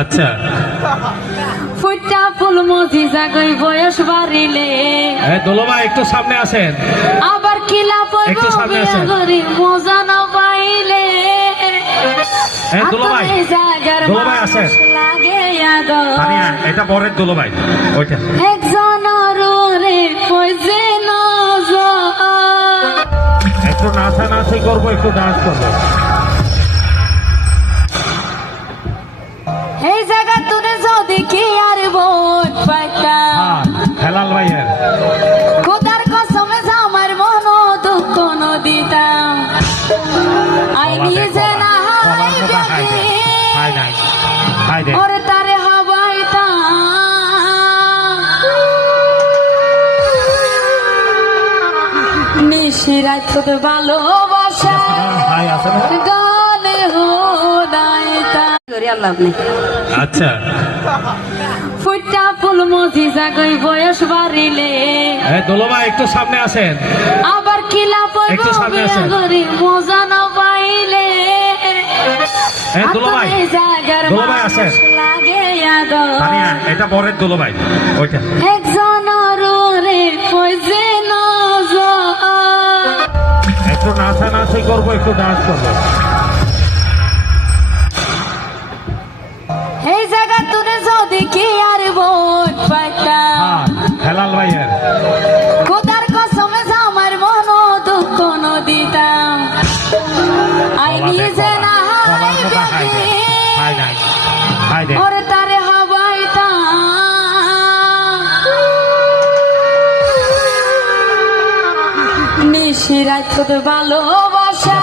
আচ্ছা ফুটা ফুল মজি জাগই বয়স বাড়িলে দোলমা একটু সামনে আসেন। আবার কিলা একটু সামনে আসেন। পগরি মজা না পাইলে দোলমাই দোলমাই আসেন। লাগে আদ তানিয়া এটা বরের দোলমাই ওইটা একজন রে কইছে নজ একটু নাচানাচি করবো, একটু ডান্স করবো। এই জায়গা তুলে যদি কি আর বোন পাইতাম হেলাল ভাইয়ের খোদার কসমে আমার মন দুঃখ দিতাম আই নিজে না ওরে তারে হবাইতাম নিশিরাত তোকে ভালোবাসা গানে হোদাইতাম আচ্ছা ফুটা ফুল মজি জাগই বয়স বাড়িলে দোলমা একটু সামনে আসেন। আবার কিলা একটু সামনে আসেন। পগরি মজা না পাইলে দোলমাই দোলমাই আসেন। লাগে আদ তানিয়া এটা বরের দোলমাই ওইটা একজন রে কইছে নজ একটু নাচানাচি করবো, একটু ডান্স করবো। এই জায়গা তুলে যদি কি আর বোন পাইতাম হেলাল ভাইয়ের খোদার কসমে আমার মন দুঃখ দিতাম আই নিজে না ওরে তারে হবাইতাম নিশিরাত তোকে ভালোবাসা